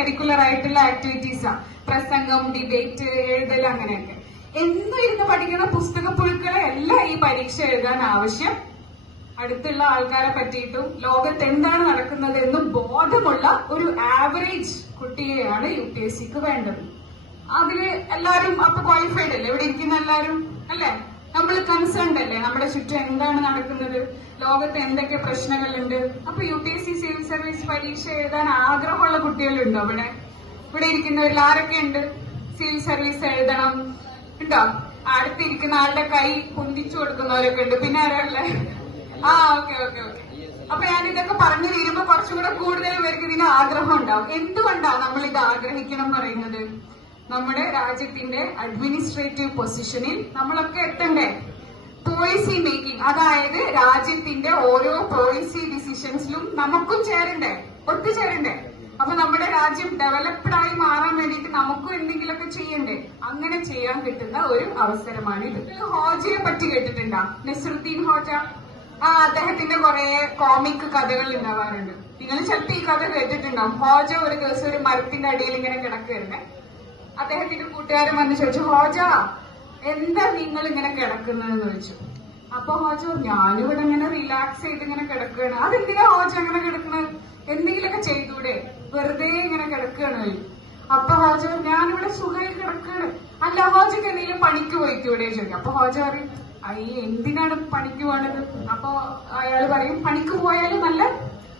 Curricular ആയിട്ടുള്ള ആണ് പ്രസംഗം ഡിബേറ്റ് എഴുതൽ അങ്ങനെയൊക്കെ. എന്നും ഇരുന്ന് പഠിക്കുന്ന പുസ്തക പുഴുക്കളെ അല്ല ഈ പരീക്ഷ എഴുതാൻ ആവശ്യം. അടുത്തുള്ള ആൾക്കാരെ പറ്റിയിട്ടും ലോകത്ത് എന്താണ് നടക്കുന്നത് എന്ന് ബോധമുള്ള ഒരു ആവറേജ് കുട്ടിയെയാണ് യു പി എസ് സിക്ക് വേണ്ടത്. അതിൽ എല്ലാരും അപ്പൊ ക്വാളിഫൈഡ് അല്ലേ? ഇവിടെ ഇരിക്കുന്ന എല്ലാരും അല്ലേ? നമ്മൾ കൺസേൺഡ് അല്ലേ? നമ്മുടെ ചുറ്റും എന്താണ് നടക്കുന്നത്? ലോകത്ത് എന്തൊക്കെ പ്രശ്നങ്ങളുണ്ട്? അപ്പൊ U P S C service പരീക്ഷ എഴുതാൻ ആഗ്രഹമുള്ള കുട്ടികളുണ്ടോ ഇവിടെ ഇവിടെ ഇരിക്കുന്നവരിൽ ആരൊക്കെ ഉണ്ട്? സിവിൽ സർവീസ് എഴുതണം. ഉണ്ടോ? അടുത്തിരിക്കുന്ന ആളുടെ കൈ കുന്തിച്ചു കൊടുക്കുന്നവരൊക്കെ ഉണ്ട്. പിന്നെ ആരാളെ ആ ഓക്കെ ഓക്കെ ഓക്കെ അപ്പൊ ഞാൻ ഇതൊക്കെ പറഞ്ഞു തീരുമ്പോ കുറച്ചും കൂടെ കൂടുതൽ പേർക്ക് ഇതിന് ആഗ്രഹം ഉണ്ടാവും. എന്തുകൊണ്ടാ നമ്മൾ ഇത് ആഗ്രഹിക്കണം പറയുന്നത്? നമ്മുടെ രാജ്യത്തിന്റെ അഡ്മിനിസ്ട്രേറ്റീവ് പൊസിഷനിൽ നമ്മളൊക്കെ എത്തണ്ടേ? പോളിസി മേക്കിംഗ് അതായത് രാജ്യത്തിന്റെ ഓരോ പോളിസി ഡിസിഷൻസിലും നമുക്കും ചേരണ്ടേ? ഒത്തുചേരണ്ടേ അപ്പൊ നമ്മുടെ രാജ്യം ഡെവലപ്ഡ് ആയി മാറാൻ വേണ്ടിയിട്ട് നമുക്കും എന്തെങ്കിലുമൊക്കെ ചെയ്യണ്ടേ? അങ്ങനെ ചെയ്യാൻ കിട്ടുന്ന ഒരു അവസരമാണ് ഇത്. ഹോജയെ പറ്റി കേട്ടിട്ടുണ്ടോ? Nasruddin Hodja? ആ അദ്ദേഹത്തിന്റെ കുറെ കോമിക് കഥകൾ ഉണ്ടാവാറുണ്ട്. നിങ്ങൾ ചിലപ്പോ ഈ കഥ കേട്ടിട്ടുണ്ടാവും ഹോജ ഒരു ദിവസം ഒരു മരത്തിന്റെ അടിയിൽ ഇങ്ങനെ കിടക്കുകയായിരുന്നേ. അദ്ദേഹത്തിന്റെ കൂട്ടുകാരൻ വന്ന് ചോദിച്ചു ഹോജ എന്താ നിങ്ങൾ ഇങ്ങനെ കിടക്കുന്നതെന്ന് ചോദിച്ചു. അപ്പൊ ഹോജ ഞാനിവിടെ ഇങ്ങനെ റിലാക്സ് ചെയ്ത് ഇങ്ങനെ കിടക്കുകയാണ്. അതെന്തിനാ ഹോജ അങ്ങനെ കിടക്കുന്നത്? എന്തെങ്കിലുമൊക്കെ ചെയ്തൂടെ? വെറുതെ ഇങ്ങനെ കിടക്കുകയാണ്. അപ്പൊ ഹോജ ഞാനിവിടെ സുഖമായി കിടക്കുകയാണ്. അല്ല ഹോജക്ക് എന്തെങ്കിലും പണിക്ക് പോയിക്കൂടെ ചോദിക്കും അപ്പൊ ഹോജ പറയും അയ്യ എന്തിനാണ് പണിക്ക് പോകണത്? അപ്പൊ അയാൾ പറയും പണിക്ക് പോയാൽ നല്ല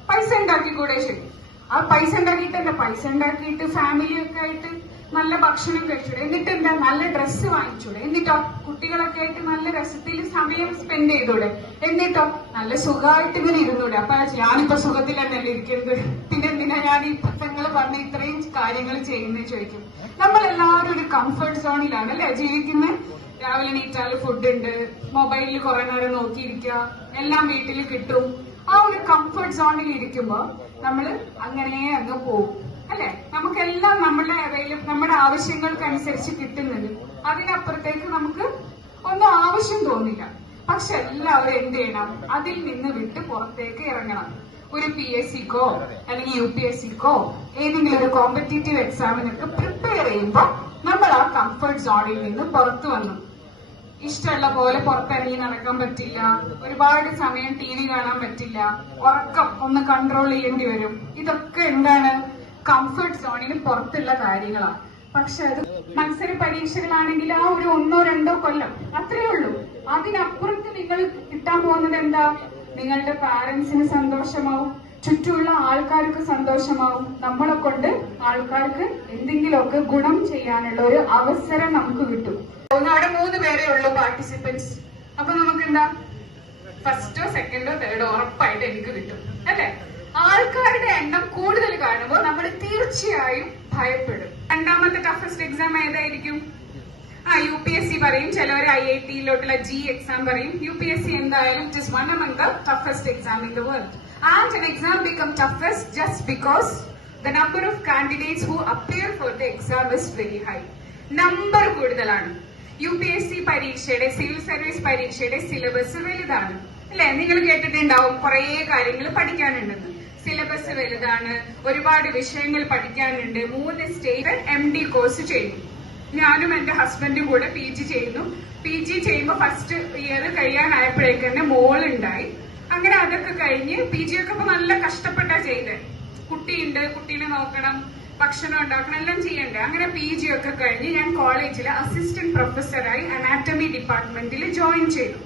പൈസ ഉണ്ടാക്കിക്കൂടെ? ശരി ആ പൈസ ഉണ്ടാക്കിയിട്ടല്ല പൈസ ഉണ്ടാക്കിയിട്ട് ഫാമിലി ഒക്കെ ആയിട്ട് നല്ല ഭക്ഷണം കഴിച്ചൂടെ. എന്നിട്ട് എന്താ നല്ല ഡ്രസ്സ് വാങ്ങിച്ചൂടെ. എന്നിട്ടോ കുട്ടികളൊക്കെ ആയിട്ട് നല്ല രസത്തിൽ സമയം സ്പെൻഡ് ചെയ്തൂടെ. എന്നിട്ടോ നല്ല സുഖമായിട്ട് ഇങ്ങനെ ഇരുന്നൂടെ. അപ്പൊ ഞാനിപ്പോ സുഖത്തിൽ തന്നെയല്ലേ ഇരിക്കുന്നത്. പിന്നെ എന്തിനാ ഞാൻ ഈ പ്രസംഗങ്ങൾ പറഞ്ഞ ഇത്രയും കാര്യങ്ങൾ ചെയ്യുന്നത് ചോദിക്കും. നമ്മൾ എല്ലാവരും ഒരു കംഫർട്ട് സോണിലാണ് അല്ലെ ജീവിക്കുന്നത്? രാവിലെ നീറ്റാൽ ഫുഡ് ഉണ്ട്. മൊബൈലിൽ കുറെ നേരം നോക്കിയിരിക്കുക. എല്ലാം വീട്ടിൽ കിട്ടും. ആ ഒരു കംഫർട്ട് സോണിൽ ഇരിക്കുമ്പോ നമ്മൾ അങ്ങനെ അങ്ങ് പോകും. അല്ലെ? നമുക്കെല്ലാം നമ്മുടെ നമ്മുടെ ആവശ്യങ്ങൾക്കനുസരിച്ച് കിട്ടുന്നത് അതിനപ്പുറത്തേക്ക് നമുക്ക് ഒന്നും ആവശ്യം തോന്നില്ല. പക്ഷെ എല്ലാവരും എന്ത് ചെയ്യണം? അതിൽ നിന്ന് വിട്ട് പുറത്തേക്ക് ഇറങ്ങണം. ഒരു പി എസ് സിക്കോ അല്ലെങ്കിൽ യു പി എസ് സിക്കോ ഏതെങ്കിലും ഒരു കോമ്പറ്റേറ്റീവ് എക്സാമിനൊക്കെ പ്രിപ്പയർ ചെയ്യുമ്പോൾ നമ്മൾ ആ കംഫർട്ട് സോണിൽ നിന്ന് പുറത്തു വന്നു. ഇഷ്ടമുള്ള പോലെ പുറത്തിറങ്ങി നടക്കാൻ പറ്റില്ല. ഒരുപാട് സമയം ടി വി കാണാൻ പറ്റില്ല. ഉറക്കം ഒന്ന് കൺട്രോൾ ചെയ്യേണ്ടി വരും. ഇതൊക്കെ എന്താണ്? കംഫർട്ട് സോണിന് പുറത്തുള്ള കാര്യങ്ങളാണ്. പക്ഷെ അത് മത്സര പരീക്ഷകളാണെങ്കിൽ ആ ഒരു ഒന്നോ രണ്ടോ കൊല്ലം അത്രേ ഉള്ളൂ. അതിനപ്പുറത്ത് നിങ്ങൾ കിട്ടാൻ പോകുന്നത് എന്താ? നിങ്ങളുടെ പാരന്റ്സിന് സന്തോഷമാവും ചുറ്റുമുള്ള ആൾക്കാർക്ക് സന്തോഷമാവും. നമ്മളെ കൊണ്ട് ആൾക്കാർക്ക് എന്തെങ്കിലുമൊക്കെ ഗുണം ചെയ്യാനുള്ള ഒരു അവസരം നമുക്ക് കിട്ടും. അവിടെ മൂന്ന് പേരെ ഉള്ളൂ പാർട്ടിസിപ്പൻസ് അപ്പൊ നമുക്ക് എന്താ ഫസ്റ്റോ സെക്കൻഡോ തേർഡോ ഉറപ്പായിട്ട് എനിക്ക് കിട്ടും. അല്ലെ? ആൾക്കാരുടെ എണ്ണം കൂടുതൽ കാണുമ്പോൾ നമ്മൾ തീർച്ചയായും ഭയപ്പെടും. രണ്ടാമത്തെ ടഫസ്റ്റ് എക്സാം ഏതായിരിക്കും? ആ യു പി എസ് സി പറയും. ചിലവർ ഐ ഐ ടിയിലോട്ടുള്ള ജി എക്സാം പറയും. യു പി എസ് സി എന്തായാലും it is one among the toughest exam in the world and an exam become toughest just because the number of candidates who appear for the exam is very high number കൂടുതലാണ്. U P S C പരീക്ഷയുടെ civil service പരീക്ഷയുടെ syllabus വലുതാണ്. അല്ലെ? നിങ്ങൾ കേട്ടിട്ടുണ്ടാവും. കുറേ കാര്യങ്ങൾ പഠിക്കാനുണ്ടെന്ന്. Syllabus വലുതാണ്. ഒരുപാട് വിഷയങ്ങൾ പഠിക്കാനുണ്ട്. മൂന്ന് സ്റ്റേറ്റ് എം ഡി കോഴ്സ് ചെയ്യുന്നു ഞാനും എന്റെ ഹസ്ബൻഡും കൂടെ പി ജി ചെയ്യുന്നു. പി ജി ചെയ്യുമ്പോൾ ഫസ്റ്റ് ഇയർ കഴിയാനായപ്പോഴേക്ക് തന്നെ മോളുണ്ടായി. അങ്ങനെ അതൊക്കെ കഴിഞ്ഞ് പി ജി ഒക്കെ നല്ല കഷ്ടപ്പെട്ടാ ചെയ്തത് കുട്ടിയുണ്ട് കുട്ടീനെ നോക്കണം ഭക്ഷണം ഉണ്ടാക്കണം എല്ലാം ചെയ്യണ്ടേ. അങ്ങനെ പി ജി ഒക്കെ കഴിഞ്ഞ് ഞാൻ കോളേജിൽ അസിസ്റ്റന്റ് പ്രൊഫസറായി അനാറ്റമി ഡിപ്പാർട്ട്മെന്റിൽ ജോയിൻ ചെയ്തു.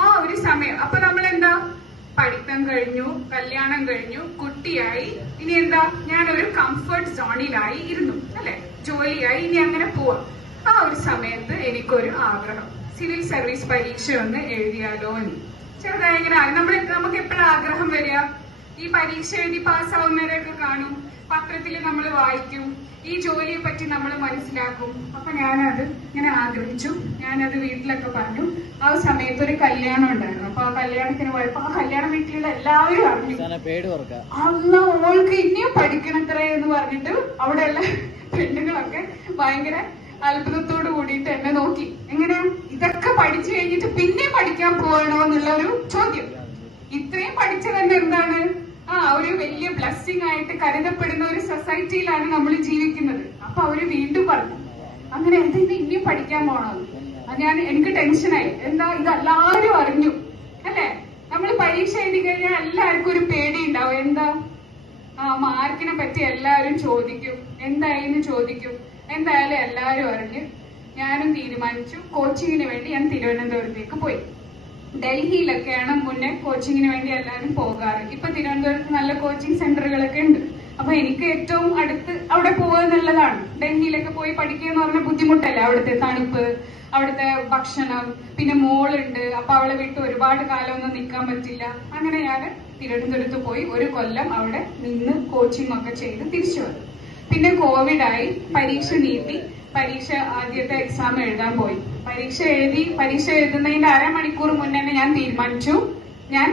ആ ഒരു സമയം. അപ്പൊ നമ്മൾ എന്താ പഠിത്തം കഴിഞ്ഞു കല്യാണം കഴിഞ്ഞു കുട്ടിയായി. ഇനി എന്താ? ഞാൻ ഒരു കംഫർട്ട് സോണിലായി ഇരുന്നു അല്ലെ? ജോലിയായി ഇനി അങ്ങനെ പോവാം. ആ ഒരു സമയത്ത് എനിക്കൊരു ആഗ്രഹം. സിവിൽ സർവീസ് പരീക്ഷ ഒന്ന് എഴുതിയാലോ എന്ന്. ചെറുതായി ഇങ്ങനെ നമ്മൾ നമുക്ക് എപ്പോഴും ആഗ്രഹം വരിക? ഈ പരീക്ഷ എഴുതി പാസ്സാവുന്നവരെയൊക്കെ കാണും. പത്രത്തിൽ നമ്മൾ വായിക്കും. ഈ ജോലിയെ പറ്റി നമ്മൾ മനസ്സിലാക്കും. അപ്പൊ ഞാനത് ഇങ്ങനെ ആഗ്രഹിച്ചു. ഞാനത് വീട്ടിലൊക്കെ പറഞ്ഞു. ആ സമയത്ത് ഒരു കല്യാണം ഉണ്ടായിരുന്നു. അപ്പൊ ആ കല്യാണത്തിന് പോയപ്പോ ആ കല്യാണ വീട്ടിലുള്ള എല്ലാവരും അറിഞ്ഞു. അന്ന് ഓൾക്ക് ഇനിയും പഠിക്കണത്രേ എന്ന് പറഞ്ഞിട്ട് അവിടെ ഉള്ള പെണ്ണുങ്ങളൊക്കെ ഭയങ്കര അത്ഭുതത്തോട് കൂടിയിട്ട് എന്നെ നോക്കി. എങ്ങനെ ഇതൊക്കെ പഠിച്ചു കഴിഞ്ഞിട്ട് പിന്നെ പഠിക്കാൻ പോകണോ എന്നുള്ള ഒരു ചോദ്യം. ഇത്രയും പഠിച്ചത് എന്താണ് ആ ഒരു വലിയ ബ്ലെസ്സിങ് ആയിട്ട് കരുതപ്പെടുന്ന ഒരു സൊസൈറ്റിയിലാണ് നമ്മൾ ജീവിക്കുന്നത്. അപ്പൊ അവർ വീണ്ടും പറഞ്ഞു അങ്ങനെ എന്തെങ്കിലും ഇനിയും പഠിക്കാൻ പോണോ? ഞാൻ എനിക്ക് ടെൻഷനായി എന്താ ഇത് എല്ലാവരും അറിഞ്ഞു അല്ലേ? നമ്മൾ പരീക്ഷ എഴുതി കഴിഞ്ഞാൽ എല്ലാവർക്കും ഒരു പേടി ഉണ്ടാവും. എന്താ? ആ മാർക്കിനെ പറ്റി എല്ലാവരും ചോദിക്കും. എന്തായിന്ന് ചോദിക്കും. എന്തായാലും എല്ലാവരും അറിഞ്ഞു ഞാനും തീരുമാനിച്ചു. കോച്ചിങ്ങിന് വേണ്ടി ഞാൻ തിരുവനന്തപുരത്തേക്ക് പോയി. ഡൽഹിയിലൊക്കെയാണ് മുന്നേ കോച്ചിങ്ങിന് വേണ്ടി എല്ലാവരും പോകാറ്. ഇപ്പൊ തിരുവനന്തപുരത്ത് നല്ല കോച്ചിങ് സെന്ററുകളൊക്കെ ഉണ്ട്. അപ്പൊ എനിക്ക് ഏറ്റവും അടുത്ത് അവിടെ പോവുക എന്നുള്ളതാണ്. ഡൽഹിയിലൊക്കെ പോയി പഠിക്കുക എന്ന് പറഞ്ഞ ബുദ്ധിമുട്ടല്ലേ? അവിടുത്തെ തണുപ്പ് അവിടുത്തെ ഭക്ഷണം പിന്നെ മോളുണ്ട്. അപ്പൊ അവളെ വിട്ട് ഒരുപാട് കാലമൊന്നും നിൽക്കാൻ പറ്റില്ല. അങ്ങനെ ഞാൻ തിരുവനന്തപുരത്ത് പോയി ഒരു കൊല്ലം അവിടെ നിന്ന് കോച്ചിങ് ഒക്കെ ചെയ്ത് തിരിച്ചു വന്നു. പിന്നെ കോവിഡായി പരീക്ഷ നീട്ടി. പരീക്ഷ ആദ്യത്തെ എക്സാം എഴുതാൻ പോയി. പരീക്ഷ എഴുതി പരീക്ഷ എഴുതുന്നതിന്റെ അരമണിക്കൂർ മുന്നേ ഞാൻ തീരുമാനിച്ചു. ഞാൻ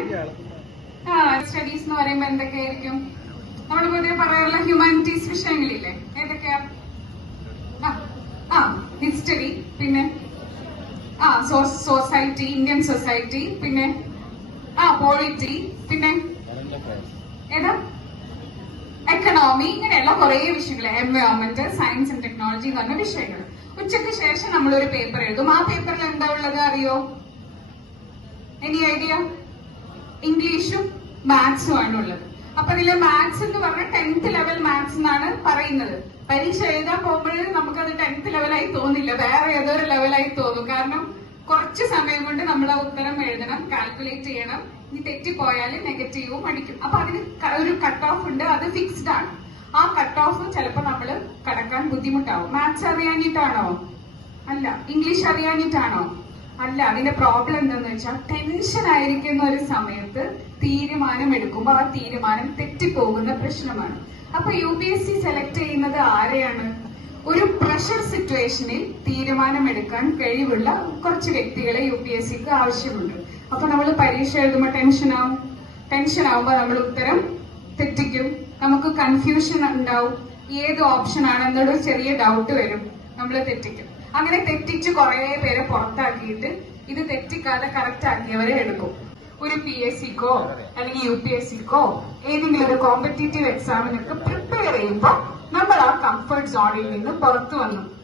ആ സ്റ്റഡീസ് എന്ന് പറയുമ്പോ എന്തൊക്കെയായിരിക്കും? നമ്മൾ പൊതുവെ പറയാറുള്ള ഹ്യൂമാനിറ്റീസ് വിഷയങ്ങളില്ലേ? ഏതൊക്കെയാ? ആ ഹിസ്റ്ററി പിന്നെ ആ സൊസൈറ്റി ഇന്ത്യൻ സൊസൈറ്റി പിന്നെ ആ പോളിറ്റി പിന്നെ ഏതാ? എക്കണോമി ഇങ്ങനെയുള്ള കുറെ വിഷയങ്ങൾ എൻവയോൺമെന്റ് സയൻസ് ആൻഡ് ടെക്നോളജി എന്ന് പറഞ്ഞ വിഷയങ്ങൾ ഉച്ചയ്ക്ക് ശേഷം നമ്മൾ ഒരു പേപ്പർ എഴുതും. ആ പേപ്പറിൽ എന്താ ഉള്ളത് അറിയോ? എനി ഐഡിയ ഇംഗ്ലീഷും മാത്സും ആണ് ഉള്ളത്. അപ്പൊ ഇതിലെ മാത്സ് എന്ന് പറഞ്ഞ ടെൻത്ത് ലെവൽ മാത്സ് എന്നാണ് പറയുന്നത്. പരീക്ഷ എഴുതാൻ പോകുമ്പോൾ നമുക്കത് ടെൻത്ത് ലെവലായി തോന്നില്ല. വേറെ ഏതൊരു ലെവലായി തോന്നും. കാരണം കുറച്ച് സമയം കൊണ്ട് നമ്മൾ ഉത്തരം എഴുതണം കാൽക്കുലേറ്റ് ചെയ്യണം. ഇനി തെറ്റിപ്പോയാൽ നെഗറ്റീവും അടിക്കും. അപ്പൊ അതിന് ഒരു കട്ട് ഓഫ് ഉണ്ട് അത് ഫിക്സ്ഡ് ആണ്. ആ കട്ട് ഓഫ് ചിലപ്പോൾ നമ്മൾ കടക്കാൻ ബുദ്ധിമുട്ടാവും. മാത്സ് അറിയാനിട്ടാണോ അല്ല. ഇംഗ്ലീഷ് അറിയാനിട്ടാണോ അല്ല. അതിന്റെ പ്രോബ്ലം എന്താന്ന് വെച്ചാൽ ടെൻഷൻ ആയിരിക്കുന്ന ഒരു സമയത്ത് തീരുമാനം എടുക്കുമ്പോൾ ആ തീരുമാനം തെറ്റിപ്പോകുന്ന പ്രശ്നമാണ്. അപ്പൊ U P S C select ചെയ്യുന്നത് ആരെയാണ്? ഒരു പ്രഷർ സിറ്റുവേഷനിൽ തീരുമാനമെടുക്കാൻ കഴിവുള്ള കുറച്ച് വ്യക്തികളെ യു പി എസ് സിക്ക് ആവശ്യമുണ്ട്. അപ്പൊ നമ്മൾ പരീക്ഷ എഴുതുമ്പോൾ ടെൻഷൻ ആവും. ടെൻഷൻ ആവുമ്പോൾ നമ്മൾ ഉത്തരം തെറ്റിക്കും. നമുക്ക് കൺഫ്യൂഷൻ ഉണ്ടാവും. ഏത് ഓപ്ഷൻ ആണ് എന്നൊരു ചെറിയ ഡൗട്ട് വരും. നമ്മൾ തെറ്റിക്കും. അങ്ങനെ തെറ്റിച്ച് കുറെ പേരെ പുറത്താക്കിയിട്ട് ഇത് തെറ്റിക്കാതെ കറക്റ്റ് ആക്കിയവരെ എടുക്കും. ഒരു പി എസ് സിക്കോ അല്ലെങ്കിൽ യു പി എസ് സിക്കോ ഏതെങ്കിലും ഒരു കോമ്പറ്റേറ്റീവ് എക്സാമിനൊക്കെ പ്രിപ്പയർ ചെയ്യുമ്പോൾ നമ്മൾ ആ കംഫർട്ട് സോണിൽ നിന്ന് പുറത്തു വന്നു.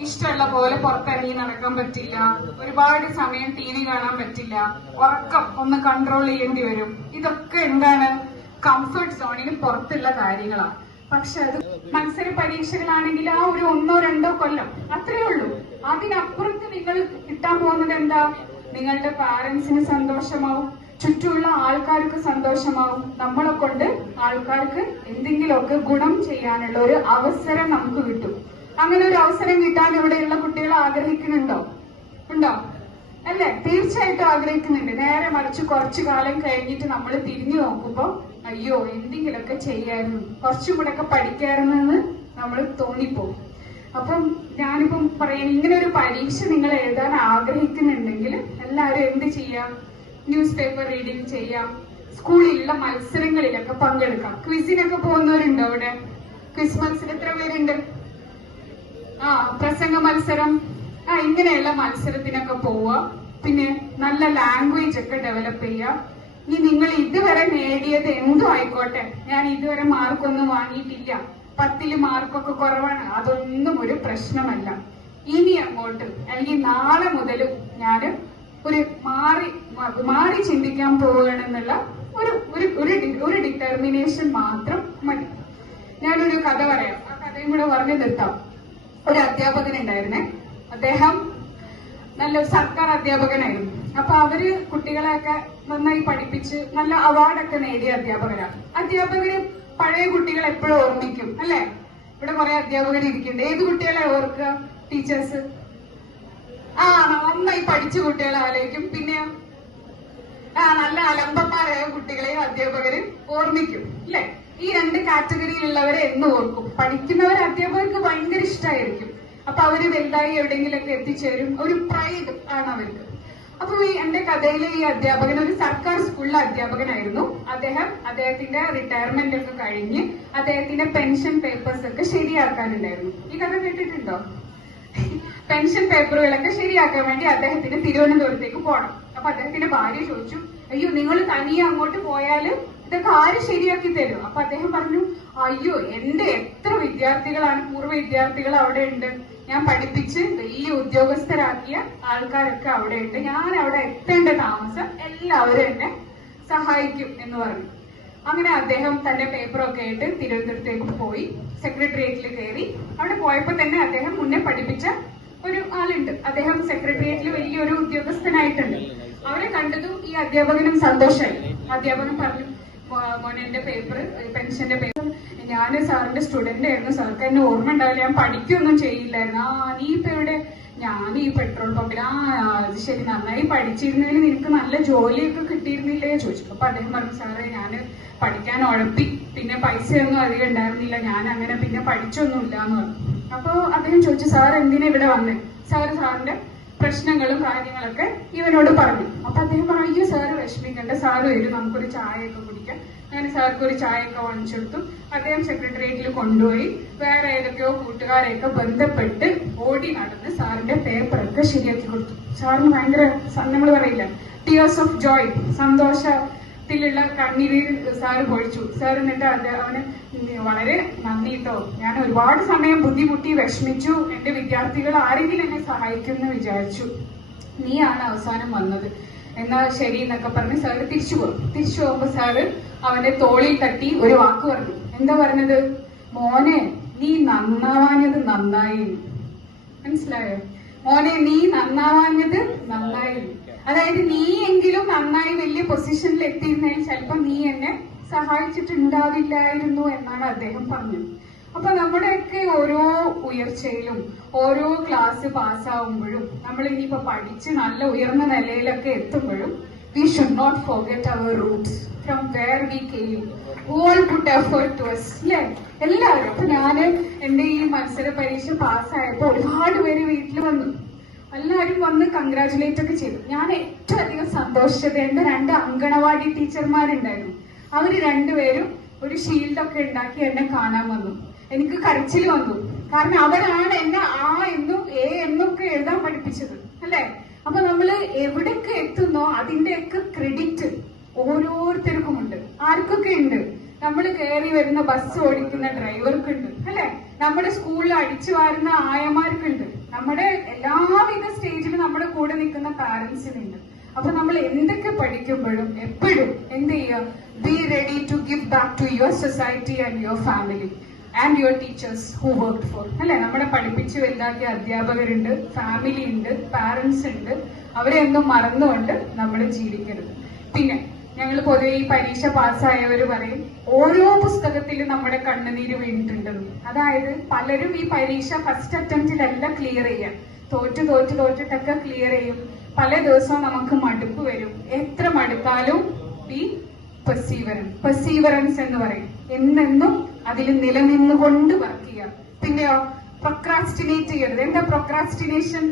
ഇഷ്ടമുള്ള പോലെ പുറത്തിറങ്ങി നടക്കാൻ പറ്റില്ല. ഒരുപാട് സമയം ടി വി കാണാൻ പറ്റില്ല. ഉറക്കം ഒന്ന് കൺട്രോൾ ചെയ്യേണ്ടി വരും. ഇതൊക്കെ എന്താണ്? കംഫർട്ട് സോണിന് പുറത്തുള്ള കാര്യങ്ങളാണ്. പക്ഷെ അത് മത്സര പരീക്ഷകളാണെങ്കിൽ ആ ഒരു ഒന്നോ രണ്ടോ കൊല്ലം അത്രേ ഉള്ളൂ. അതിനപ്പുറത്ത് നിങ്ങൾ കിട്ടാൻ പോകുന്നത് എന്താ? നിങ്ങളുടെ പാരന്റ്സിന് സന്തോഷമാവും. ചുറ്റുമുള്ള ആൾക്കാർക്ക് സന്തോഷമാവും. നമ്മളെ കൊണ്ട് ആൾക്കാർക്ക് എന്തെങ്കിലുമൊക്കെ ഗുണം ചെയ്യാനുള്ള ഒരു അവസരം നമുക്ക് കിട്ടും. അങ്ങനെ ഒരു അവസരം കിട്ടാൻ ഇവിടെയുള്ള കുട്ടികൾ ആഗ്രഹിക്കുന്നുണ്ടോ? ഉണ്ടോ? അല്ലേ? തീർച്ചയായിട്ടും ആഗ്രഹിക്കുന്നുണ്ട്. നേരെ മറിച്ച് കുറച്ചു കാലം കഴിഞ്ഞിട്ട് നമ്മൾ തിരിഞ്ഞു നോക്കുമ്പോ അയ്യോ എന്തെങ്കിലുമൊക്കെ ചെയ്യായിരുന്നു കുറച്ചും കൂടെ ഒക്കെ പഠിക്കായിരുന്നു എന്ന് നമ്മൾ തോന്നിപ്പോകും. അപ്പം ഞാനിപ്പം പറയാൻ ഇങ്ങനെ ഒരു പരീക്ഷ നിങ്ങൾ എഴുതാൻ ആഗ്രഹിക്കുന്നുണ്ടെങ്കിൽ എല്ലാവരും എന്ത് ചെയ്യാം? ന്യൂസ് പേപ്പർ റീഡിങ് ചെയ്യാം. സ്കൂളിലുള്ള മത്സരങ്ങളിലൊക്കെ പങ്കെടുക്കാം. ക്വിസിനൊക്കെ പോകുന്നവരുണ്ടോ അവിടെ? ക്വിസ് മത്സരം എത്ര പേരുണ്ട്? ആ പ്രസംഗ മത്സരം. ആ ഇങ്ങനെയുള്ള മത്സരത്തിനൊക്കെ പോവുക പിന്നെ നല്ല ലാംഗ്വേജ് ഒക്കെ ഡെവലപ്പ് ചെയ്യുക ഇനി നിങ്ങൾ ഇതുവരെ നേടിയത് എന്തും ആയിക്കോട്ടെ. ഞാൻ ഇതുവരെ മാർക്കൊന്നും വാങ്ങിയിട്ടില്ല. പത്തിൽ മാർക്കൊക്കെ കുറവാണ്. അതൊന്നും ഒരു പ്രശ്നമല്ല. ഇനി അങ്ങോട്ട് അല്ലെങ്കിൽ നാളെ മുതൽ ഞാൻ ഒരു മാറി മാറി ചിന്തിക്കാൻ പോവുകയാണെന്നുള്ള ഒരു ഒരു ഒരു ഡിറ്റർമിനേഷൻ മാത്രം മതി. ഞാനൊരു കഥ പറയാം. ആ കഥയും കൂടെ പറഞ്ഞു നിർത്താം. ഒരു അധ്യാപകൻ ഉണ്ടായിരുന്നേ അദ്ദേഹം നല്ല സർക്കാർ അധ്യാപകനായിരുന്നു. അപ്പൊ അവർ കുട്ടികളെയൊക്കെ നന്നായി പഠിപ്പിച്ച് നല്ല അവാർഡൊക്കെ നേടിയ അധ്യാപകരാണ്. അധ്യാപകര് പഴയ കുട്ടികൾ എപ്പോഴും ഓർമ്മിക്കും അല്ലെ? ഇവിടെ കുറെ അധ്യാപകർ ഇരിക്കുന്നുണ്ട്. ഏത് കുട്ടികളെ ഓർക്കുക? ടീച്ചേഴ്സ് ആ നന്നായി പഠിച്ച കുട്ടികളെ ആലോചിക്കും. പിന്നെ ആ നല്ല അലമ്പന്മാരായ കുട്ടികളെയും അധ്യാപകര് ഓർമ്മിക്കും അല്ലെ? ഈ രണ്ട് കാറ്റഗറിയിലുള്ളവരെ എന്ന് ഓർക്കും. പഠിക്കുന്നവർ അധ്യാപകർക്ക് ഭയങ്കര ഇഷ്ടമായിരിക്കും അപ്പൊ അവർ വലുതായി എവിടെയെങ്കിലൊക്കെ എത്തിച്ചേരും. ഒരു പ്രൈഡ് ആണ് അവർക്ക്. അപ്പൊ ഈ എന്റെ കഥയിലെ ഈ അധ്യാപകൻ ഒരു സർക്കാർ സ്കൂളിലെ അധ്യാപകനായിരുന്നു. അദ്ദേഹം അദ്ദേഹത്തിന്റെ റിട്ടയർമെന്റ് ഒക്കെ കഴിഞ്ഞ് അദ്ദേഹത്തിന്റെ പെൻഷൻ പേപ്പേഴ്സ് ഒക്കെ ശരിയാക്കാനുണ്ടായിരുന്നു. ഈ കഥ കേട്ടിട്ടുണ്ടോ? പെൻഷൻ പേപ്പറുകളൊക്കെ ശരിയാക്കാൻ വേണ്ടി അദ്ദേഹത്തിന് തിരുവനന്തപുരത്തേക്ക് പോകണം അപ്പൊ അദ്ദേഹത്തിന്റെ ഭാര്യ ചോദിച്ചു അയ്യോ നിങ്ങൾ തനിയെ അങ്ങോട്ട് പോയാൽ ഇതൊക്കെ ആര് ശരിയാക്കി തരും? അപ്പൊ അദ്ദേഹം പറഞ്ഞു അയ്യോ എന്റെ എത്ര വിദ്യാർത്ഥികളാണ് പൂർവ വിദ്യാർത്ഥികൾ അവിടെ ഉണ്ട്. ഞാൻ പഠിപ്പിച്ച് വലിയ ഉദ്യോഗസ്ഥരാക്കിയ ആൾക്കാരൊക്കെ അവിടെ ഉണ്ട്. ഞാൻ അവിടെ എത്തേണ്ട താമസം എല്ലാവരും എന്നെ സഹായിക്കും എന്ന് പറഞ്ഞു. അങ്ങനെ അദ്ദേഹം തന്റെ പേപ്പറൊക്കെ ആയിട്ട് തിരുവനന്തപുരത്തേക്ക് പോയി സെക്രട്ടേറിയറ്റിൽ കയറി. അവിടെ പോയപ്പോ തന്നെ അദ്ദേഹം മുന്നേ പഠിപ്പിച്ച ഒരു ആളുണ്ട്. അദ്ദേഹം സെക്രട്ടേറിയറ്റിൽ വലിയൊരു ഉദ്യോഗസ്ഥനായിട്ടുണ്ട്. അവരെ കണ്ടതും ഈ അധ്യാപകനും സന്തോഷമായി അധ്യാപകൻ പറഞ്ഞു "മോ- മോനെ പേപ്പർ പെൻഷന്റെ പേപ്പർ ഞാൻ സാറിന്റെ സ്റ്റുഡന്റ് ആയിരുന്നു. സാർക്ക് എന്നെ ഓർമ്മ ഉണ്ടാവില്ല. ഞാൻ പഠിക്കൊന്നും ചെയ്യില്ലായിരുന്നു. ആ നീ ഇപ്പൊ എവിടെ? ഞാൻ ഈ പെട്രോൾ പമ്പിൽ ആ അത് ശരി. നന്നായി പഠിച്ചിരുന്നെങ്കിൽ നിനക്ക് നല്ല ജോലിയൊക്കെ കിട്ടിയിരുന്നില്ലേ? ചോദിച്ചു അപ്പൊ അദ്ദേഹം പറഞ്ഞു സാറേ ഞാൻ പഠിക്കാൻ ഉഴപ്പി പിന്നെ പൈസയൊന്നും അധികം ഉണ്ടായിരുന്നില്ല. ഞാൻ അങ്ങനെ പിന്നെ പഠിച്ചൊന്നുമില്ല എന്ന് പറഞ്ഞു. അപ്പൊ അദ്ദേഹം ചോദിച്ചു സാർ എന്തിനാ ഇവിടെ വന്നേ? സാറ് സാറിന്റെ പ്രശ്നങ്ങളും കാര്യങ്ങളൊക്കെ ഇവനോട് പറഞ്ഞു. അപ്പൊ അദ്ദേഹം പറഞ്ഞു സാറ് വിഷമിക്കണ്ട സാറ് വരും നമുക്കൊരു ചായയൊക്കെ കുടിക്കാം. ഞാൻ സാർക്ക് ഒരു ചായയൊക്കെ വാങ്ങിച്ചെടുത്തു അദ്ദേഹം സെക്രട്ടേറിയറ്റിൽ കൊണ്ടുപോയി. വേറെ ഏതൊക്കെയോ കൂട്ടുകാരെയൊക്കെ ബന്ധപ്പെട്ട് ഓടി നടന്ന് സാറിന്റെ പേപ്പറൊക്കെ ശരിയാക്കി കൊടുത്തു. സാറിന് ഭയങ്കര നമ്മൾ പറയില്ല ടിയേഴ്സ് ഓഫ് ജോയ് സന്തോഷത്തിലുള്ള കണ്ണീര് സാറ് പൊഴിച്ചു. സാർ എന്നിട്ട് അത് വളരെ നന്ദി കേട്ടോ ഞാൻ ഒരുപാട് സമയം ബുദ്ധിമുട്ടി വിഷമിച്ചു. എന്റെ വിദ്യാർത്ഥികൾ ആരെങ്കിലും എന്നെ സഹായിക്കുമെന്ന് വിചാരിച്ചു. നീയാണ് അവസാനം വന്നത്. എന്നാ ശരി എന്നൊക്കെ പറഞ്ഞ് സാറ് തിരിച്ചു പോകും തിരിച്ചു പോകുമ്പോ സാറ് അവന്റെ തോളിൽ തട്ടി ഒരു വാക്ക് പറഞ്ഞു. എന്താ പറഞ്ഞത്? മോനെ നീ നന്നാവാഞ്ഞത് നന്നായി. മനസ്സിലായോ? മോനെ നീ നന്നാവാഞ്ഞത് നന്നായി. അതായത് നീ എങ്കിലും നന്നായി വലിയ പൊസിഷനിൽ എത്തിയിരുന്നതിൽ ചിലപ്പോൾ നീ എന്നെ സഹായിച്ചിട്ടുണ്ടാവില്ലായിരുന്നു എന്നാണ് അദ്ദേഹം പറഞ്ഞത്. അപ്പൊ നമ്മുടെയൊക്കെ ഓരോ ഉയർച്ചയിലും ഓരോ ക്ലാസ് പാസ്സാവുമ്പോഴും നമ്മൾ ഇനിയിപ്പോ പഠിച്ച് നല്ല ഉയർന്ന നിലയിലൊക്കെ എത്തുമ്പോഴും we should not forget our roots from where we came all put effort to us അല്ലേ എല്ലാവരും. അപ്പൊ ഞാൻ എന്റെ ഈ മത്സര പരീക്ഷ പാസ്സായപ്പോ ഒരുപാട് പേര് വീട്ടിൽ വന്നു. എല്ലാവരും വന്ന് കൺഗ്രാചുലേറ്റ് ഒക്കെ ചെയ്തു. ഞാൻ ഏറ്റവും അധികം സന്തോഷിച്ചത് എന്റെ രണ്ട് അങ്കണവാടി ടീച്ചർമാരുണ്ടായിരുന്നു. അവർ രണ്ടുപേരും ഒരു ഷീൽഡ് ഒക്കെ ഉണ്ടാക്കി എന്നെ കാണാൻ വന്നു. എനിക്ക് കരച്ചിൽ വന്നു. കാരണം അവരാണ് എന്നെ ആ എന്നും എ എന്നൊക്കെ എഴുതാൻ പഠിപ്പിച്ചത്. അല്ലെ? അപ്പൊ നമ്മൾ എവിടെയൊക്കെ എത്തുന്നോ അതിന്റെയൊക്കെ ക്രെഡിറ്റ് ഓരോരുത്തർക്കും ഉണ്ട് ആർക്കൊക്കെ ഉണ്ട്? നമ്മൾ കയറി വരുന്ന ബസ് ഓടിക്കുന്ന ഡ്രൈവർക്കുണ്ട് അല്ലെ? നമ്മുടെ സ്കൂളിൽ അടിച്ചു വാരുന്ന ആയമാർക്കുണ്ട് നമ്മുടെ എല്ലാവിധ സ്റ്റേജിലും നമ്മുടെ കൂടെ നിൽക്കുന്ന പാരന്റ്സിനുണ്ട് അപ്പൊ നമ്മൾ എന്തൊക്കെ പഠിക്കുമ്പോഴും എപ്പോഴും എന്ത് ചെയ്യുക? Be ready to give back to your society and your family and your teachers who work for അല്ലെ? നമ്മളെ പഠിപ്പിച്ച് വലുതാക്കിയ അധ്യാപകരുണ്ട് ഫാമിലി ഉണ്ട് പാരന്റ്സ് ഉണ്ട്. അവരെ ഒന്നും മറന്നുകൊണ്ട് നമ്മൾ ജീവിക്കരുത്. പിന്നെ ഞങ്ങൾ പൊതുവെ ഈ പരീക്ഷ പാസ്സായവർ പറയും ഓരോ പുസ്തകത്തിലും നമ്മുടെ കണ്ണുനീര് വീണിട്ടുണ്ടെന്ന്. അതായത് പലരും ഈ പരീക്ഷ ഫസ്റ്റ് അറ്റംപ്റ്റിലല്ല ക്ലിയർ ചെയ്യാം. തോറ്റ് തോറ്റ് തോറ്റിട്ടൊക്കെ ക്ലിയർ ചെയ്യും. പല ദിവസവും നമുക്ക് മടുപ്പ് വരും. എത്ര മടുത്താലും ബി പെർസീവറൻ പെർസീവറൻസ് എന്ന് പറയും. എന്നെന്നും അതിൽ നിലനിന്നുകൊണ്ട് വർക്ക് ചെയ്യാം. പിന്നെയോ പ്രൊക്രാസ്റ്റിനേറ്റ് ചെയ്യരുത്. എന്താ പ്രൊക്രാസ്റ്റിനേഷൻ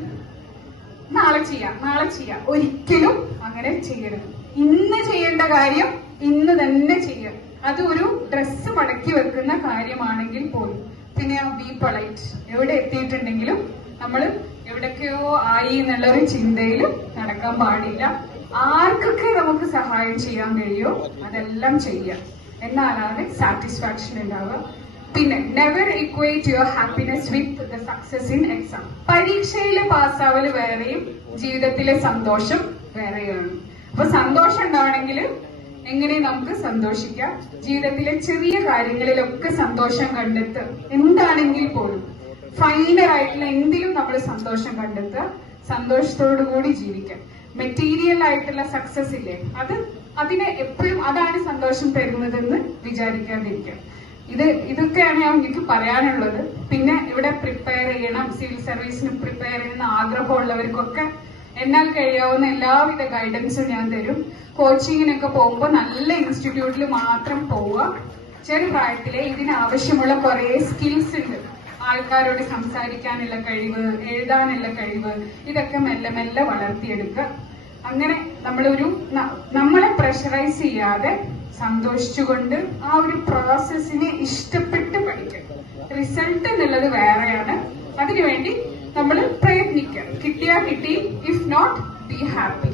നാളെ ചെയ്യാം നാളെ ചെയ്യാം. ഒരിക്കലും അങ്ങനെ ചെയ്യരുത്. ഇന്ന് ചെയ്യേണ്ട കാര്യം ഇന്ന് തന്നെ ചെയ്യാം. അത് ഒരു ഡ്രസ് മടക്കി വെക്കുന്ന കാര്യമാണെങ്കിൽ പോലും. പിന്നെ ആ ബി പൊളൈറ്റ് എവിടെ എത്തിയിട്ടുണ്ടെങ്കിലും നമ്മൾ എവിടൊക്കെയോ ആയി എന്നുള്ള ഒരു ചിന്തയിൽ നടക്കാൻ പാടില്ല. ആർക്കൊക്കെ നമുക്ക് സഹായം ചെയ്യാൻ കഴിയോ അതെല്ലാം ചെയ്യാം. എന്നാലാണ് സാറ്റിസ്ഫാക്ഷൻ ഉണ്ടാവുക. പിന്നെ never equate your happiness with the success in exam പരീക്ഷയിലെ പാസ്സാവൽ വേറെയും ജീവിതത്തിലെ സന്തോഷം വേറെയാണ്. അപ്പൊ സന്തോഷം ഉണ്ടാവണമെങ്കിൽ എങ്ങനെ നമുക്ക് സന്തോഷിക്കാം? ജീവിതത്തിലെ ചെറിയ കാര്യങ്ങളിലൊക്കെ സന്തോഷം കണ്ടെത്തുക. എന്താണെങ്കിൽ പോലും. ഫൈനൽ ആയിട്ടുള്ള എന്തിലും നമ്മൾ സന്തോഷം കണ്ടെത്തുക സന്തോഷത്തോടു കൂടി ജീവിക്കാം. മെറ്റീരിയൽ ആയിട്ടുള്ള സക്സസ് ഇല്ലേ? അത് അതിനെ എപ്പോഴും അതാണ് സന്തോഷം തരുന്നതെന്ന് വിചാരിക്കാതിരിക്കാം. ഇത് ഇതൊക്കെയാണ് ഞാൻ എനിക്ക് പറയാനുള്ളത്. പിന്നെ ഇവിടെ പ്രിപ്പയർ ചെയ്യണം സിവിൽ സർവീസിന് പ്രിപ്പയർ ചെയ്യുന്ന ആഗ്രഹമുള്ളവർക്കൊക്കെ എന്നാൽ കഴിയാവുന്ന എല്ലാവിധ ഗൈഡൻസും ഞാൻ തരും. കോച്ചിങ്ങിനൊക്കെ പോകുമ്പോൾ നല്ല ഇൻസ്റ്റിറ്റ്യൂട്ടിൽ മാത്രം പോവുക. ചെറു പ്രായത്തിലെ ഇതിനാവശ്യമുള്ള കുറേ സ്കിൽസ് ഉണ്ട്. ആൾക്കാരോട് സംസാരിക്കാനുള്ള കഴിവ് എഴുതാനുള്ള കഴിവ് ഇതൊക്കെ മെല്ലെ മെല്ലെ വളർത്തിയെടുക്കുക. അങ്ങനെ നമ്മളൊരു നമ്മളെ പ്രഷറൈസ് ചെയ്യാതെ സന്തോഷിച്ചുകൊണ്ട് ആ ഒരു പ്രോസസ്സിനെ ഇഷ്ടപ്പെട്ട് പഠിക്കുക റിസൾട്ട് എന്നുള്ളത് വേറെയാണ്. അതിനുവേണ്ടി നമ്മൾ പ്രയത്നിക്കുക കിട്ടിയാ കിട്ടി ഇഫ് നോട്ട് ബി ഹാപ്പി